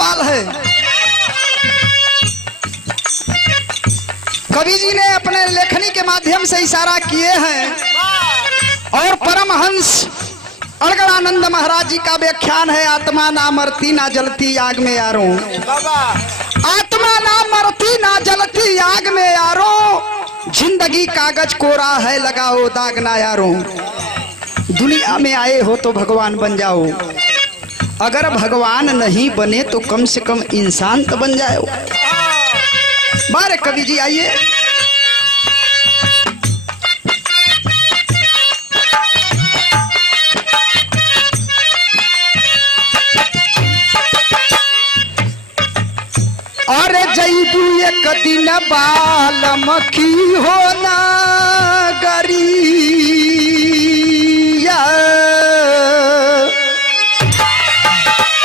सवाल है। कवि जी ने अपने लेखनी के माध्यम से इशारा किए हैं और परमहंस अड़गड़ानंद महाराज जी का व्याख्यान है, आत्मा ना मरती ना जलती आग में यारो। आत्मा ना मरती ना जलती आग में यारो, जिंदगी कागज कोरा है लगाओ दाग ना यारो। दुनिया में आए हो तो भगवान बन जाओ, अगर भगवान नहीं बने तो कम से कम इंसान तो बन जाओ। बारे कवि जी आइए। अरे जैबू एक दिन बालमखी होना गरिया,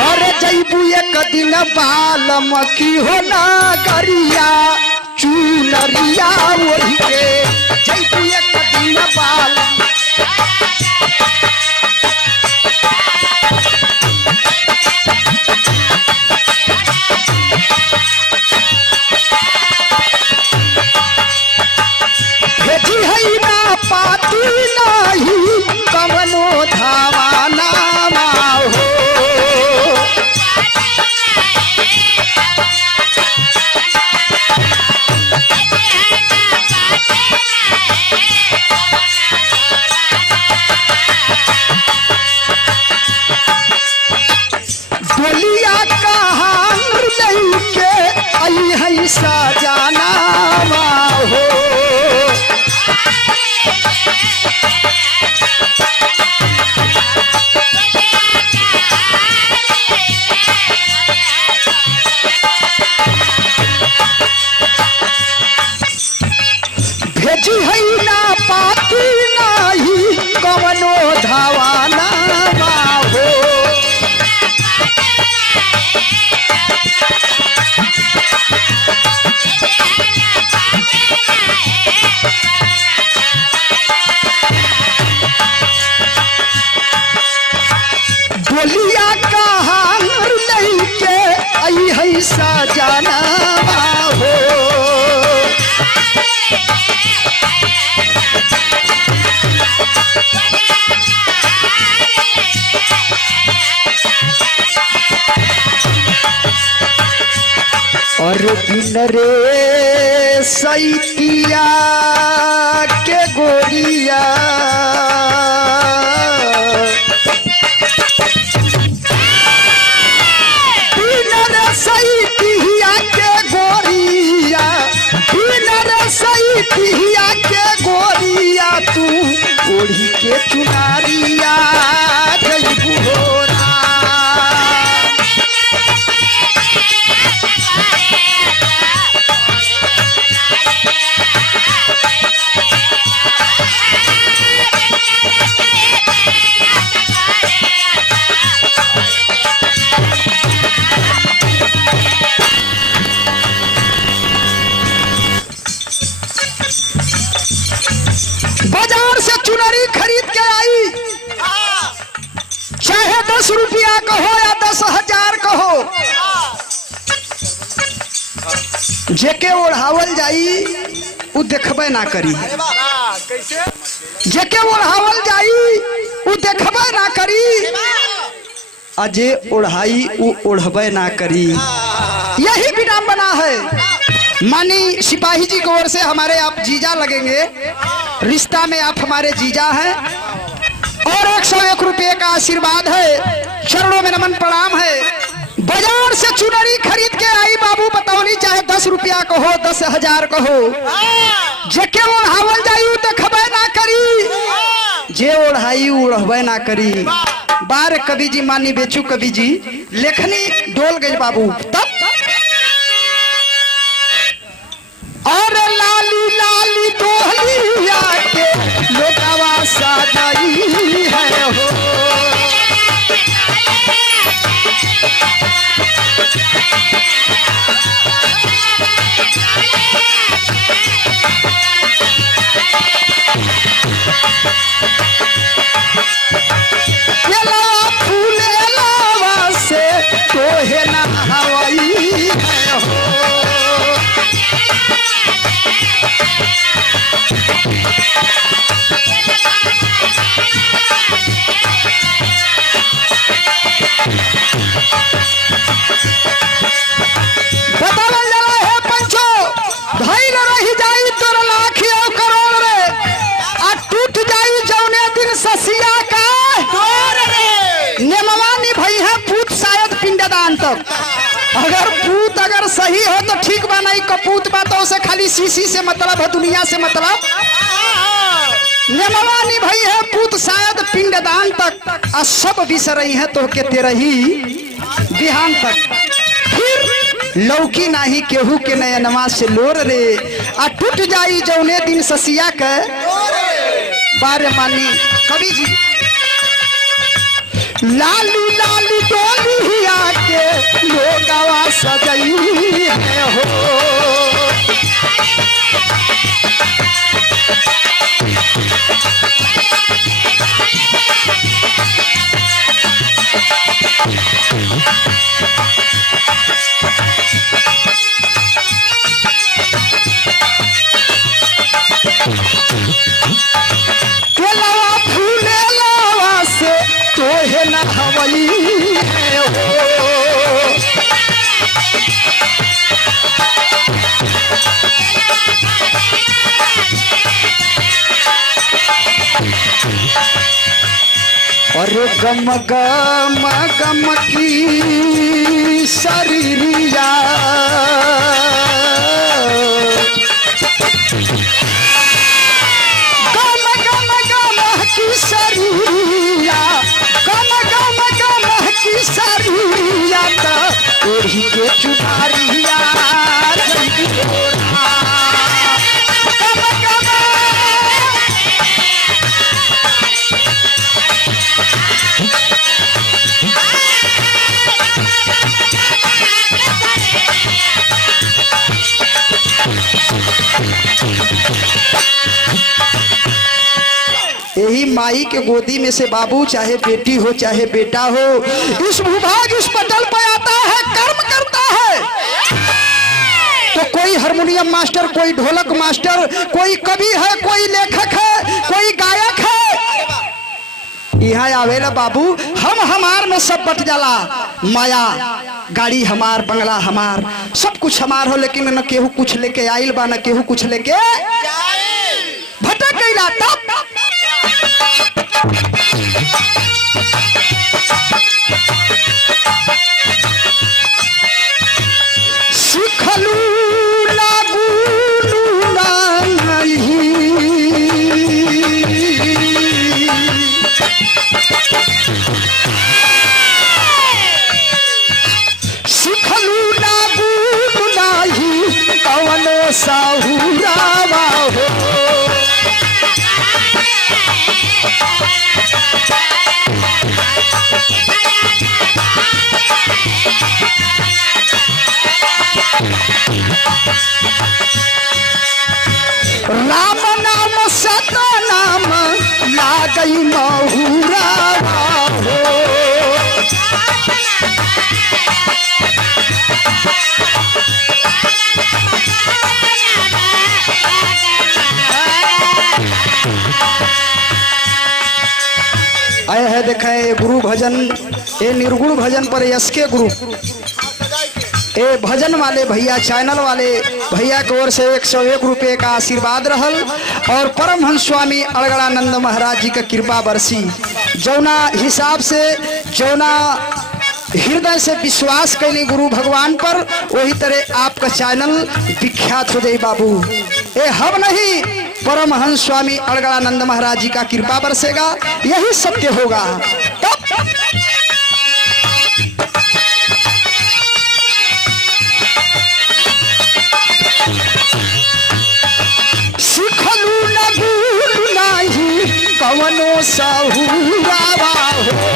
अरे जैबू एक दिन बालमखी होना गरिया, चुनरिया वही के जैबू एक दिन बाल। भेजी है ना पाती नहीं कमनो धावा नामा हो, डोलिया कहाँ लेके आई है सजाना हो। भेजी है ना पाती नहीं कवनो धावाना हो, डोलिया कहाँ लेके आई है सजाना हो। और बिन रे सैतिया के गोरिया, बिन रे सैतिया के गोरिया, बिन रे सैतिया के गोरिया, तू ओढ़ी के चुनारिया जैबू होरा। बाजार से चुनरी खरीद के आई, चाहे 10 रुपया कहो या 10,000 कहो, जेके ओढ़ावल जाई उ देखबे ना करी, जेके ओढ़ावल जाई उ देखबे ना करी, अजे ओढ़ाई उ ओढ़बे ना करी। यही विडंबना है। मानी सिपाही जी की ओर से हमारे आप जीजा लगेंगे, रिश्ता में आप हमारे जीजा हैं और 101 रुपये का आशीर्वाद है, चरणों में नमन प्रणाम है। बाजार से चुनरी खरीद के आई बाबू बतौनी, चाहे 10 रुपया कहो 10,000 कहो, जेके ओढ़ावल जाई देखबे ना करी, जे ओढ़ाई ओढ़बे ना करी। बार कवि जी मानी बेचू कवि जी लेखनी डोल गई बाबू तब। और लाली लाली डोलिया के लोटावा सजाई है हो, फूले लावा से तोहे ना सही हो तो ठीक बा, नहीं कपूत बा तो उसे खाली सीसी से मतलब है, दुनिया से मतलब नेमवा निभाई है पूत शायद पिंडदान तक आ सब बिसरई है तो के तेरही बिहान तक। फिर लौकी नाही केहू के नयनवा से लोर रे आ टूट जाई जौने दिन ससिया के बारे मानी। कवि जी लालू लालू डोली आके लोगवा सजई है हो। हवली है हो। अरे गम गम गम की शरीरिया गम गम गम की शरीरिया सरिया तो ओढ़ी के चुनारिया यही माई के गोदी में से बाबू चाहे बेटी हो चाहे बेटा हो इस भूभाग इस पटल पर आता है, कर्म करता है। तो कोई हारमोनियम मास्टर, कोई ढोलक मास्टर, कोई कवि है, कोई लेखक है, कोई गायक है। यहाँ आवे ना बाबू हम हमार में सब बट जाला। माया गाड़ी हमार, बंगला हमार, सब कुछ हमार हो, लेकिन न केहू कुछ लेके आइल बा न केहू कुछ लेके भटक गईला। तब सिखलू लागू नाही कवन साहुरावा हो। राम नाम सत नाम लागई महुरावा हो। आए है देखे गुरु भजन, ये निर्गुण भजन पर यश के गुरु ए भजन वाले भैया, चैनल वाले भैया की ओर से 101 रुपये का आशीर्वाद रहल और परमहंस स्वामी अड़गड़ानंद महाराज जी का कृपा बरसी। जौना हिसाब से जौना हृदय से विश्वास कैली गुरु भगवान पर, वही तरह आपका चैनल विख्यात हो जाए बाबू। ये हम नहीं, परमहंस स्वामी अड़गड़ानंद महाराज जी का कृपा बरसेगा, यही सत्य होगा। सिखलू लगू नाही कवनो साहुरावा हो।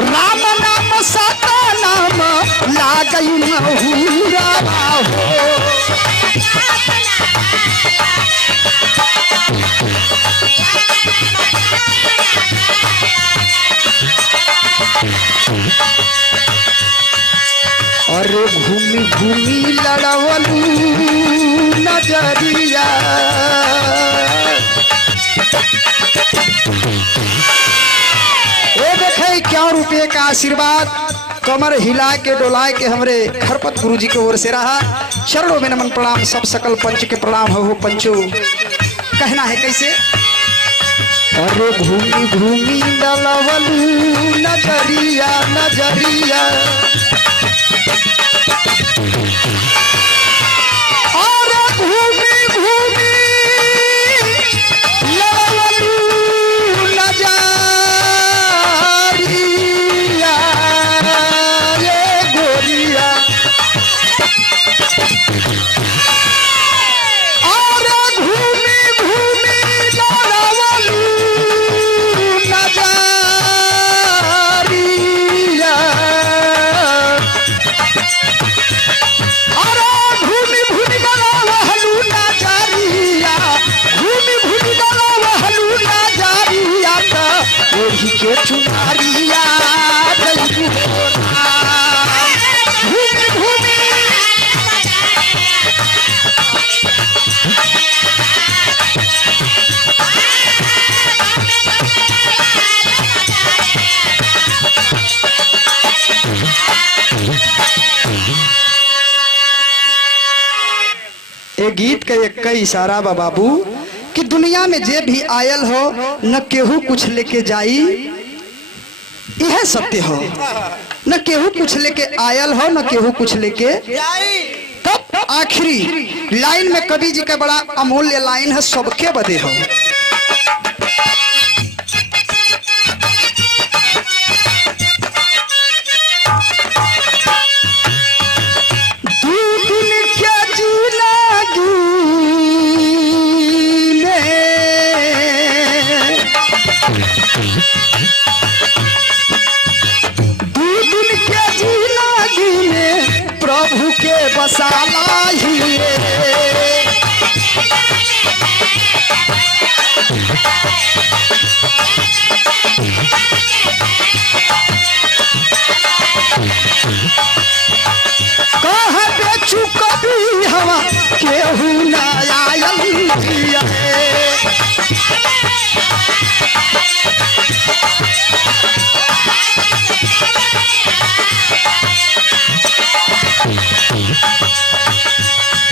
राम नाम सत नाम लागई महुरावा हो। अरे घूमी घूमी लड़वलू नजरिया ये देखे क्या रुपये का आशीर्वाद कमर हिला के डोला के हमरे खरपत गुरु जी के ओर से रहा। चरणों में नमन प्रणाम, सब सकल पंच के प्रणाम हो पंचो। कहना है कैसे? अरे घूमी घूमी डलवलू नजरिया नजरिया, अरे घूमी घूमी डलवलू नजरिया ये गोरिया, अरे घूमी घूमी डलवलू नजरिया, अरे घूमी घूमी डलवलू नजरिया, घूमी घूमी डलवलू नजरिया का ओढ़ी के चुनारिया जइबू होना। घूमी घूमी ए गीत के एक कई इशारा बा बाबू कि दुनिया में जे भी आयल हो न केहू कुछ लेके जाई, यह सत्य हो। न केहू कुछ लेके आयल हो न केहू कुछ लेके। तब आखिरी लाइन में कवि जी का बड़ा अमूल्य लाइन है, सबके बदे हो। प्रभु के बसाला ही कह बेचू कभी हवा केहू न आयल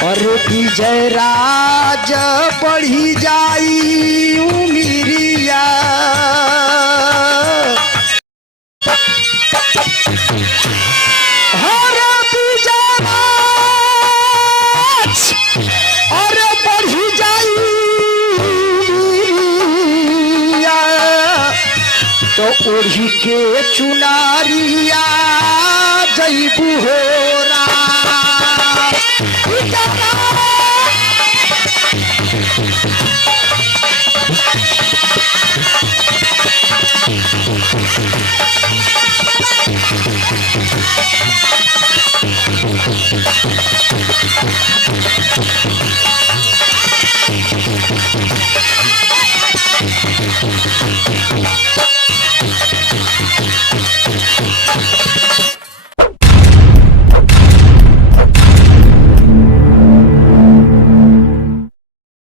और विजय राज बढ़ी जाई उमिरिया, हर विजय राज और बढ़ी जाई उमिरिया, तो ओढ़ी के चुनारिया जइबू होरा।